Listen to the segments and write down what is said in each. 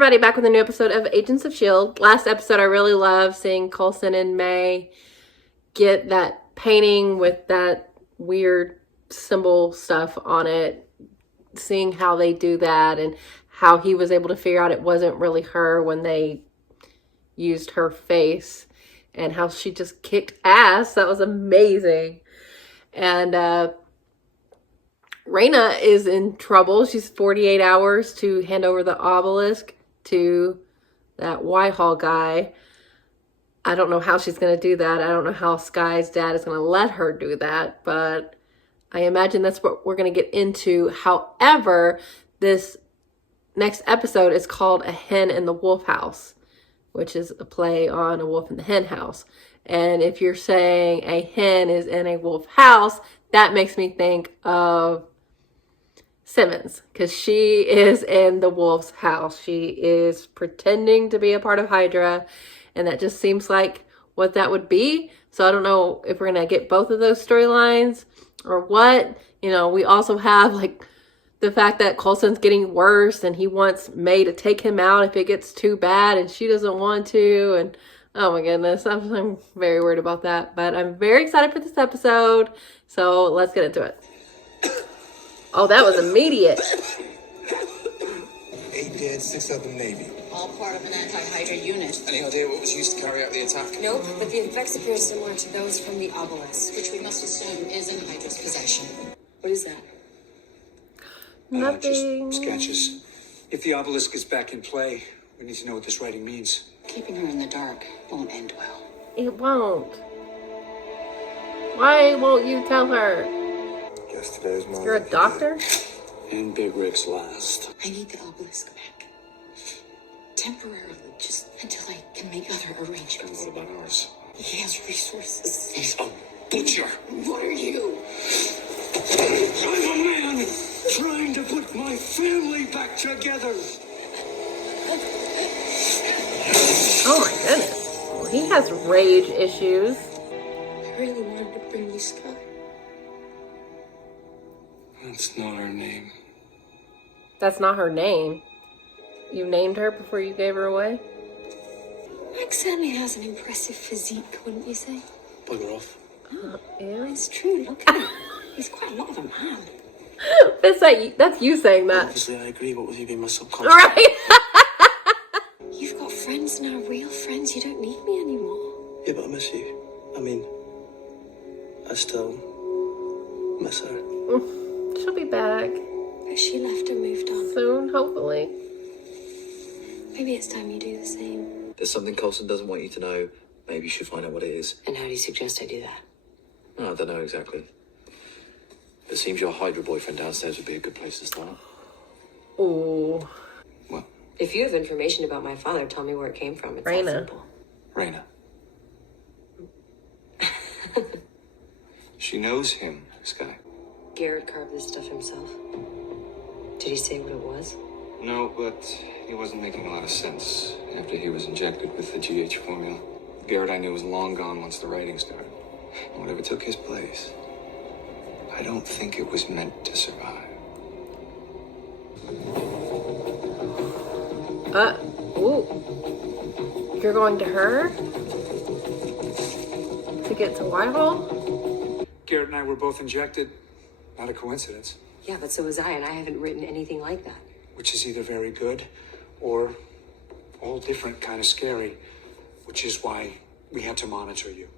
everybody, back with a new episode of Agents of S.H.I.E.L.D. Last episode, I really loved seeing Coulson and May get that painting with that weird symbol stuff on it. Seeing how they do that and how he was able to figure out it wasn't really her when they used her face. And how she just kicked ass. That was amazing. And Raina is in trouble. She's 48 hours to hand over the obelisk to that Whitehall guy. I don't know how she's going to do that. I don't know how Skye's dad is going to let her do that, but I imagine that's what we're going to get into. However, this next episode is called A Hen in the Wolf House, which is a play on A Wolf in the Hen House. And if you're saying a hen is in a wolf house, that makes me think of Simmons, because she is in the wolf's house. She is pretending to be a part of Hydra, and that just seems like what that would be. So I don't know if we're going to get both of those storylines or what. You know, we also have like the fact that Coulson's getting worse and he wants May to take him out if it gets too bad and she doesn't want to. And oh my goodness, I'm very worried about that. But I'm very excited for this episode. So let's get into it. Oh, that was immediate. 8 dead, 6 of them Navy. All part of an anti-Hydra unit. Any idea what was used to carry out the attack? Nope, but the effects appear similar to those from the obelisk, which we must assume is in Hydra's possession. What is that? Nothing. Just sketches. If the obelisk is back in play, we need to know what this writing means. Keeping her in the dark won't end well. It won't. Why won't you tell her? Yesterday's my You're a doctor? And Big Rick's last. I need the obelisk back. Temporarily, just until I can make other And arrangements. what about ours? He has resources. He's a butcher. What are you? I'm a man trying to put my family back together. Oh my goodness. Well, he has rage issues. I really wanted to bring you Skye. That's not her name. That's not her name. You named her before you gave her away? Max certainly has an impressive physique, wouldn't you say? Bugger off. Ew. It's true, look at him. He's quite a lot of a man. That's you saying that. Obviously, I agree. What was you being my subconscious? Right? You've got friends now, real friends. You don't need me anymore. Yeah, but I miss you. I mean, I still miss her. She'll be back But she left and moved on. soon, hopefully. Maybe it's time you do the same. There's something Coulson doesn't want you to know. Maybe you should find out what it is. And how do you suggest I do that? No, I don't know exactly. It seems your Hydra boyfriend downstairs would be a good place to start. Ooh. What? If you have information about my father, tell me where it came from. It's that Raina. simple. Raina. She knows him, Skye. Garrett carved this stuff himself. Did he say what it was? No, but he wasn't making a lot of sense after he was injected with the GH formula. Garrett, I knew, was long gone once the writing started. And whatever took his place, I don't think it was meant to survive. Ooh. You're going to her? To get to Whitehall? Garrett and I were both injected. Not a coincidence. Yeah, but so was I, and I haven't written anything like that. Which is either very good or all different, kind of scary. Which is why we had to monitor you.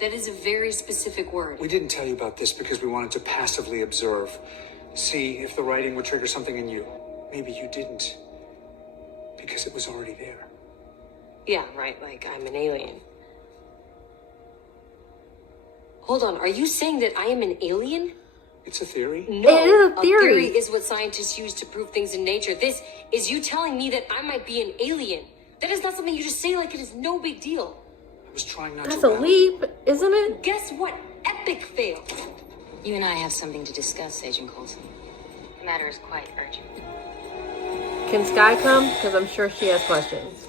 That is a very specific word. We didn't tell you about this because we wanted to passively observe. See if the writing would trigger something in you. Maybe you didn't. Because it was already there. Yeah, right, like I'm an alien. Hold on, are you saying that I am an alien? It's a theory. No, It is a theory. is what scientists use to prove things in nature. This is you telling me that I might be an alien. That is not something you just say like it is no big deal. I was trying not That's to. a leap, isn't it? Guess what? Epic fail. You and I have something to discuss, Agent Coulson. The matter is quite urgent. Can Skye come? Because I'm sure she has questions.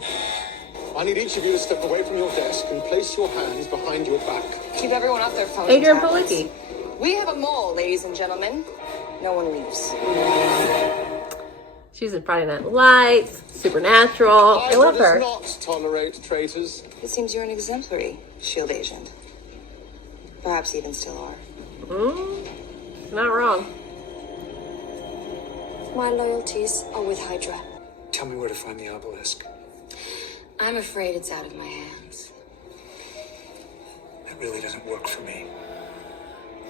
I need each of you to step away from your desk and place your hands behind your back. Keep everyone off their phones. Adrian and tablets. Palicki. We have a mole, ladies and gentlemen. No one leaves. She's in Friday Night Lights, Supernatural. I love Hydra her. does not tolerate traitors. It seems you're an exemplary S.H.I.E.L.D. agent. Perhaps even still are. Not wrong. My loyalties are with Hydra. Tell me where to find the obelisk. I'm afraid it's out of my hands. That really doesn't work for me.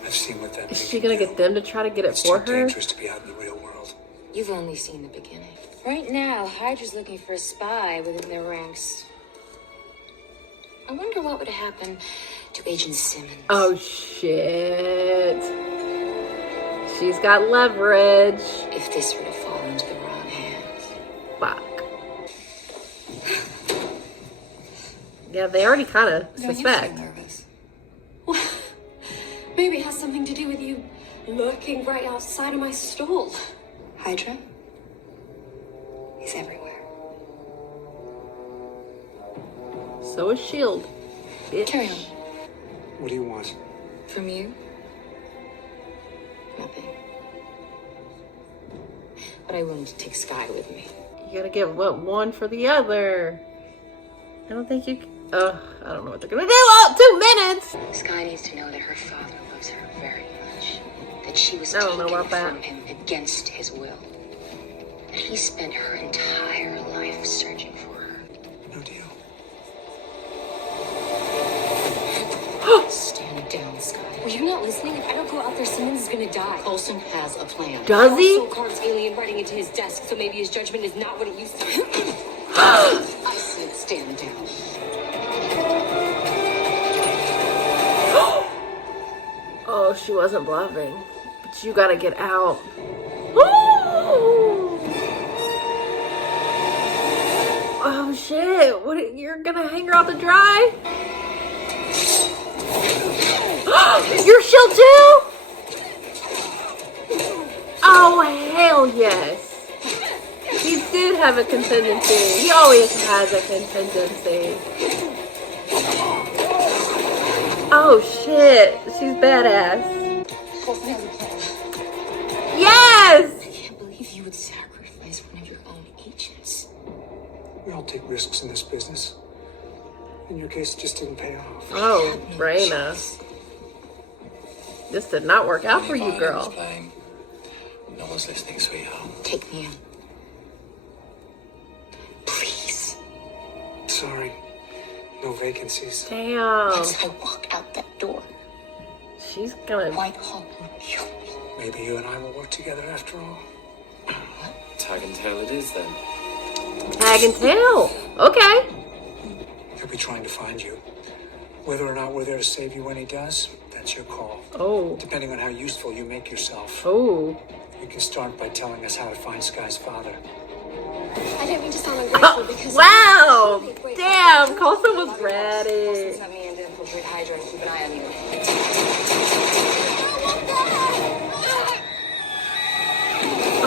I've seen what that Is makes she gonna you do. get them to try to get it It's for too her? dangerous to be out in the real world. You've only seen the beginning. Right now, Hydra's looking for a spy within their ranks. I wonder what would happen To Agent Simmons. Oh shit. She's got leverage. If this were to fall into the wrong hands. Fuck. Yeah, they already kind of suspect. Nervous. Maybe it has something to do with you lurking right outside of my stall. Hydra? He's everywhere. So is S.H.I.E.L.D. Bitch. Carry on. What do you want? From you? Nothing. But I willing to take Skye with me. You gotta give what one for the other. I don't think you. I don't know what they're gonna do. Oh, 2 minutes. Skye needs to know that her father loves her very much. That she was I don't know taken about that. from him against his will. That he spent her entire life searching for her. No deal. Stand down, Skye. Well, you're not listening. If I don't go out there, Simmons is gonna die. Coulson has a plan. Does he? Also carves alien writing into his desk, so maybe his judgment is not what it used to be. I said stand down. Oh, she wasn't bluffing. But you gotta get out. Ooh. Oh shit! What? You're gonna hang her out to dry? Your shield too? Oh hell yes! He did have a contingency. He always has a contingency. Oh shit! She's badass. Coulson has a plan. Yes! I can't believe you would sacrifice one of your own agents. We all take risks in this business. In your case, it just didn't pay off. Oh, Raina. This did not work out for you, Violin was girl. playing. No one's listening, sweetheart. Take me in. Please. Sorry. No vacancies. Damn. As I walk out that door, She's gonna. Whitehall will kill me. Maybe you and I will work together after all. Tag and tail it is then. Tag and tail. Okay. He'll be trying to find you. Whether or not we're there to save you when he does, that's your call. Oh. Depending on how useful you make yourself. Oh. You can start by telling us how to find Skye's father. I didn't mean to sound ungrateful because. Wow. Damn. Coulson was ready. Sent me in to infiltrate Hydra and keep an eye on you.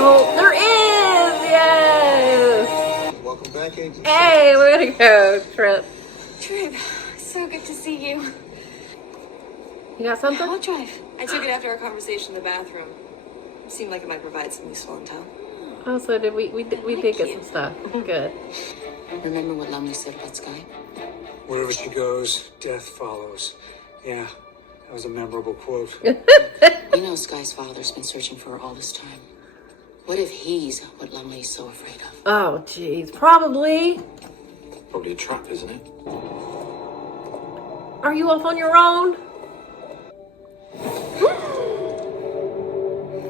Oh, there is. Yes. Welcome back, Agent. Hey, way to go, Trip. Trip, so good to see you. You got something? I'll drive. I took it after our conversation in the bathroom. It seemed like it might provide some useful intel. Oh, so did we did get some stuff. Good. Remember what Lumley said about Skye? Wherever she goes, death follows. Yeah, that was a memorable quote. You know Skye's father's been searching for her all this time. What if he's what Lumley's so afraid of? Oh, jeez. Probably. Probably a trap, isn't it? Are you off on your own?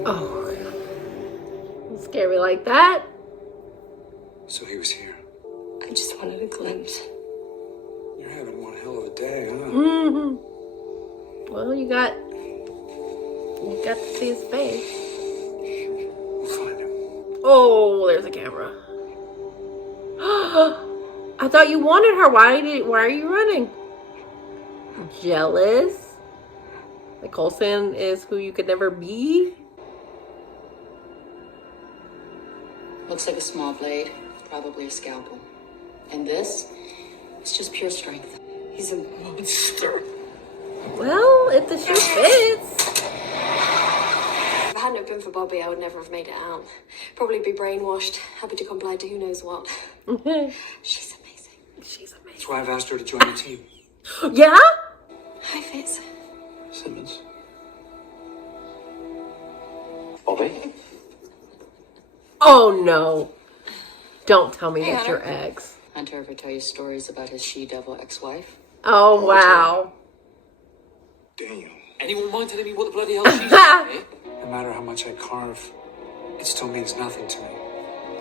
Oh. Don't scare me like that. So he was here. I just wanted a glimpse. You're having one hell of a day, huh? Mm-hmm. Well, you got to see his face. We'll find him. Oh, there's a camera. I thought you wanted her. Why are you running? Jealous? Like Coulson is who you could never be? Looks like a small blade, probably a scalpel. And this? It's just pure strength. He's a monster. Well, if the shoe fits. it hadn't have been for Bobby, I would never have made it out. Probably be brainwashed, happy to comply to who knows what. She's amazing. She's amazing. That's why I've asked her to join the team. Yeah? Hi, Fitz. Simmons. Bobby? Oh no. Don't tell me Hey, that's your Hunter. ex. Hunter ever tell you stories about his she-devil ex-wife? Oh wow. Damn. Anyone mind telling me what the bloody hell she's doing? No matter how much I carve, it still means nothing to me.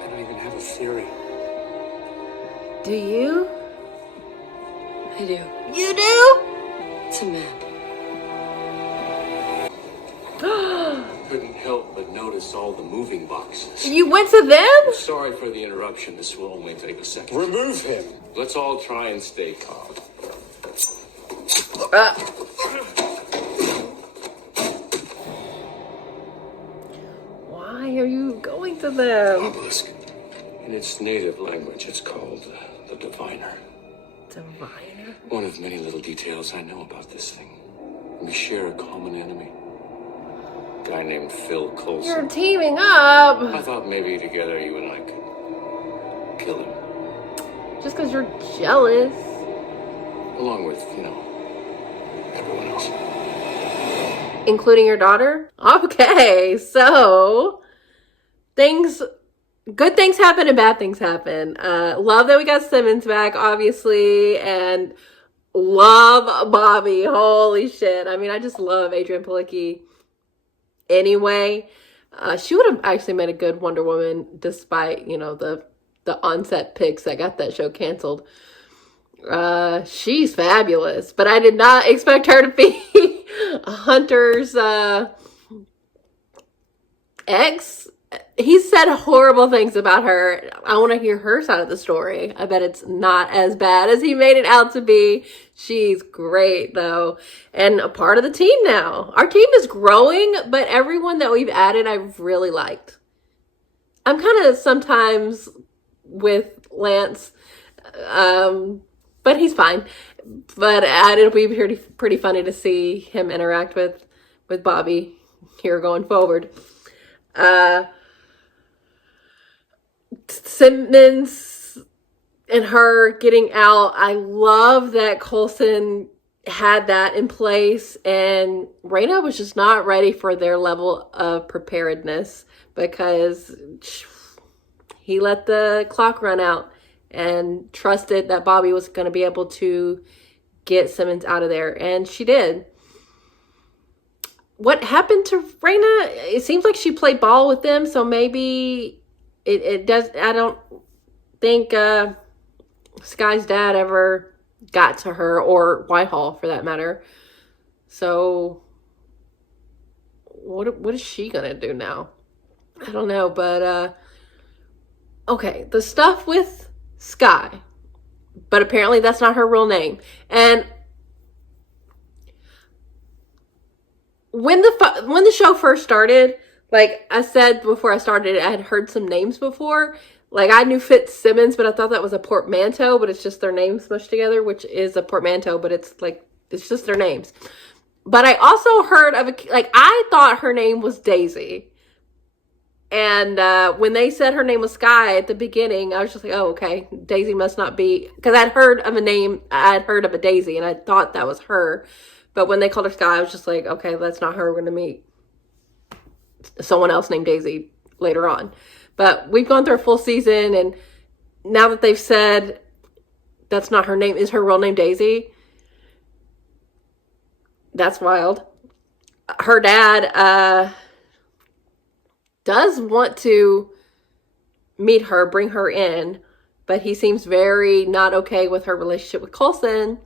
I don't even have a theory. Do you? I do. You do? It's a map. Couldn't help but notice all the moving boxes. You went to them? Sorry for the interruption. This will only take a second. Remove him. Let's all try and stay calm. Why are you going to them? Obelisk. In its native language, it's called the Diviner. Diviner? One of many little details I know about this thing. We share a common enemy. A guy named Phil Coulson. You're teaming up. I thought maybe together you and I could kill him. Just because you're jealous. Along with, everyone else. Including your daughter? Okay, so good things happen and bad things happen. Love that we got Simmons back, obviously, and love Bobby. Holy shit. I mean, I just love Adrienne Palicki anyway. She would have actually made a good Wonder Woman despite, the on-set pics that got that show canceled. She's fabulous, but I did not expect her to be Hunter's ex. He said horrible things about her. I want to hear her side of the story. I bet it's not as bad as he made it out to be. She's great though, and a part of the team now. Our team is growing, but everyone that we've added I've really liked. I'm kind of sometimes with Lance, but he's fine. But it'll be pretty funny to see him interact with Bobby here going forward. Simmons and her getting out. I love that Coulson had that in place, and Raina was just not ready for their level of preparedness because he let the clock run out and trusted that Bobby was going to be able to get Simmons out of there, and she did. What happened to Raina? It seems like she played ball with them, so maybe it does. I don't think Skye's dad ever got to her, or Whitehall for that matter. So what is she gonna do now? I don't know, but okay, the stuff with Skye, but apparently that's not her real name. And when the show first started, like I said before I started, I had heard some names before. Like I knew Fitzsimmons, but I thought that was a portmanteau, but it's just their names smushed together, which is a portmanteau, but it's just their names. But I also heard of I thought her name was Daisy. And when they said her name was Skye at the beginning, I was just like, oh, okay, Daisy must not be, because I'd heard of a Daisy, and I thought that was her. But when they called her Skye, I was just like, okay, that's not her. We're going to meet someone else named Daisy later on. But we've gone through a full season, and now that they've said that's not her name, is her real name Daisy? That's wild. Her dad does want to meet her, bring her in, but he seems very not okay with her relationship with Coulson.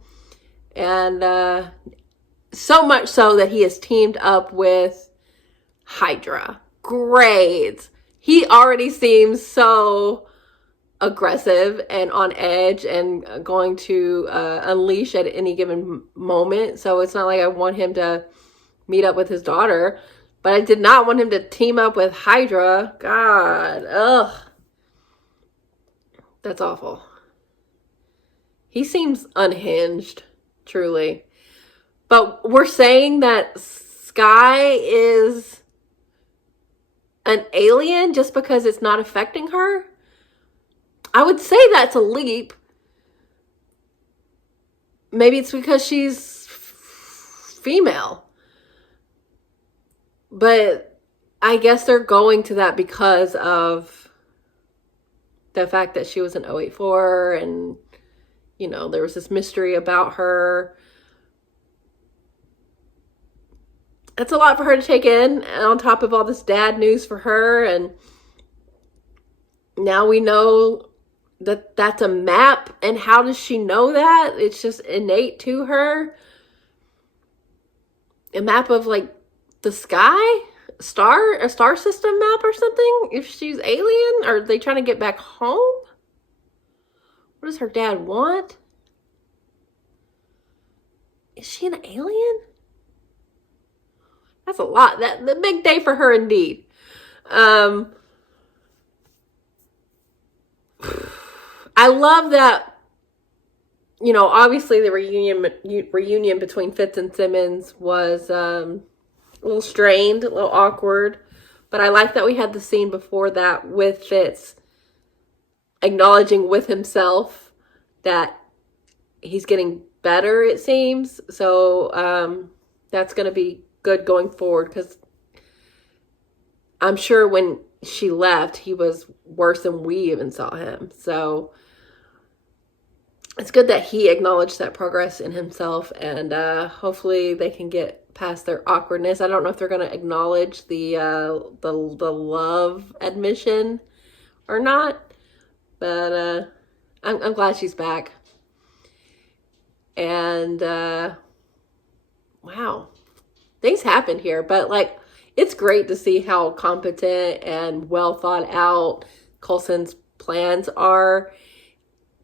And so much so that he has teamed up with Hydra. Great. He already seems so aggressive and on edge and going to unleash at any given moment. So it's not like I want him to meet up with his daughter, but I did not want him to team up with Hydra. God, ugh. That's awful. He seems unhinged, truly. But we're saying that Skye is an alien just because it's not affecting her? I would say that's a leap. Maybe it's because she's female. But I guess they're going to that because of the fact that she was an 084 and, you know, there was this mystery about her. It's a lot for her to take in, on top of all this dad news for her. And now we know that that's a map. And how does she know that? It's just innate to her. A map of like the sky? A star system map or something? If she's alien? Are they trying to get back home? What does her dad want? Is she an alien? That's a lot. The big day for her indeed. I love that, you know, obviously the reunion between Fitz and Simmons was a little strained, a little awkward. But I like that we had the scene before that with Fitz acknowledging with himself that he's getting better, it seems. So that's going to be good going forward, because I'm sure when she left, he was worse than we even saw him. So it's good that he acknowledged that progress in himself, and hopefully they can get past their awkwardness. I don't know if they're going to acknowledge the love admission or not, but I'm glad she's back. And wow, things happened here, but like, it's great to see how competent and well thought out Coulson's plans are.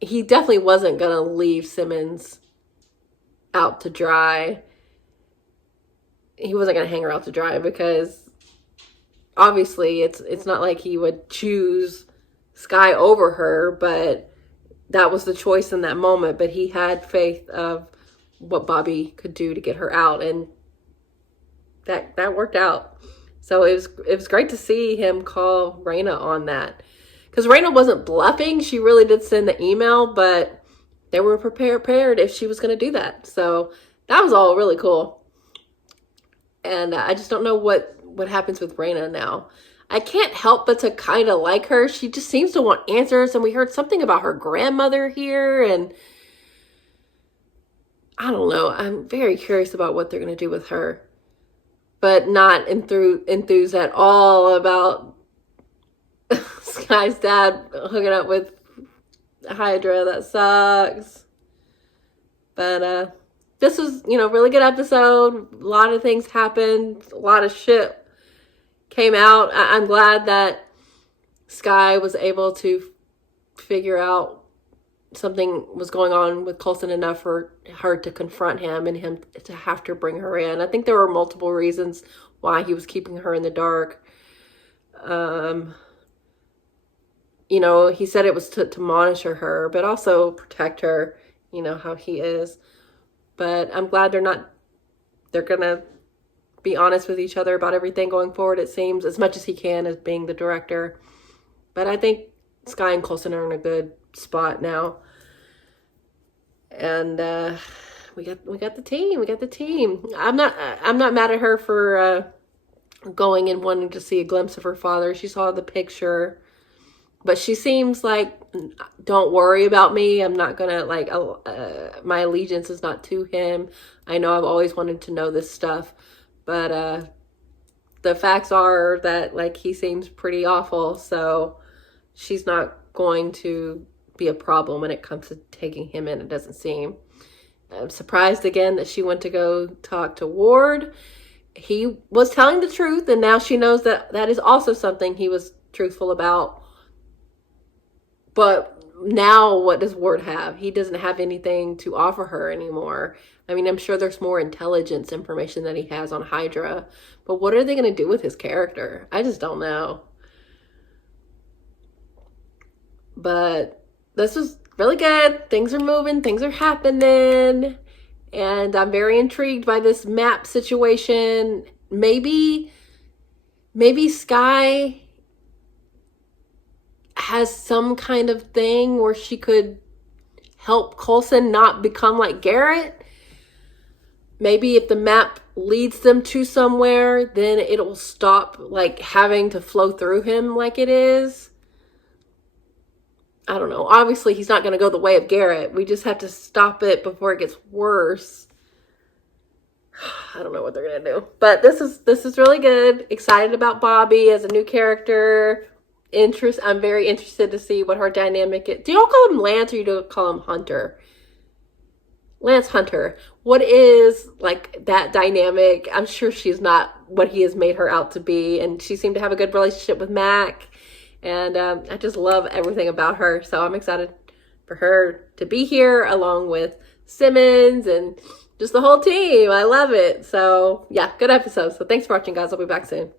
He definitely wasn't going to leave Simmons out to dry. He wasn't going to hang her out to dry, because obviously it's not like he would choose Skye over her, but that was the choice in that moment. But he had faith of what Bobby could do to get her out, and that worked out. So it was great to see him call Raina on that, because Raina wasn't bluffing. She really did send the email, but they were prepared if she was going to do that. So that was all really cool. And I just don't know what happens with Raina now. I can't help but to kind of like her. She just seems to want answers, and we heard something about her grandmother here, and I don't know. I'm very curious about what they're going to do with her, but not enthused at all about Skye's dad hooking up with Hydra. That sucks. But this was, you know, really good episode. A lot of things happened. A lot of shit came out. I'm glad that Skye was able to figure out something was going on with Coulson enough for her to confront him and him to have to bring her in. I think there were multiple reasons why he was keeping her in the dark. You know, he said it was to monitor her, but also protect her, you know, how he is. But I'm glad they're going to be honest with each other about everything going forward, it seems, as much as he can as being the director. But I think Skye and Coulson are in a good spot now. And we got the team. We got the team. I'm not mad at her for going and wanting to see a glimpse of her father. She saw the picture, but she seems like, don't worry about me. I'm not gonna my allegiance is not to him. I know I've always wanted to know this stuff, but the facts are that, like, he seems pretty awful. So she's not going to be a problem when it comes to taking him in, it doesn't seem. I'm surprised again that she went to go talk to Ward. He was telling the truth, and now she knows that that is also something he was truthful about. But now what does Ward have? He doesn't have anything to offer her anymore. I mean, I'm sure there's more intelligence information that he has on Hydra, but what are they going to do with his character? I just don't know. But this was really good. Things are moving. Things are happening. And I'm very intrigued by this map situation. Maybe maybe Skye has some kind of thing where she could help Coulson not become like Garrett. Maybe if the map leads them to somewhere, then it'll stop like having to flow through him like it is. I don't know. Obviously, he's not going to go the way of Garrett. We just have to stop it before it gets worse. I don't know what they're going to do. But this is really good. Excited about Bobby as a new character. I'm very interested to see what her dynamic is. Do y'all call him Lance or you do call him Hunter? Lance Hunter. What is like that dynamic? I'm sure she's not what he has made her out to be. And she seemed to have a good relationship with Mac. And I just love everything about her. So I'm excited for her to be here along with Simmons and just the whole team. I love it. So yeah, good episode. So thanks for watching, guys. I'll be back soon.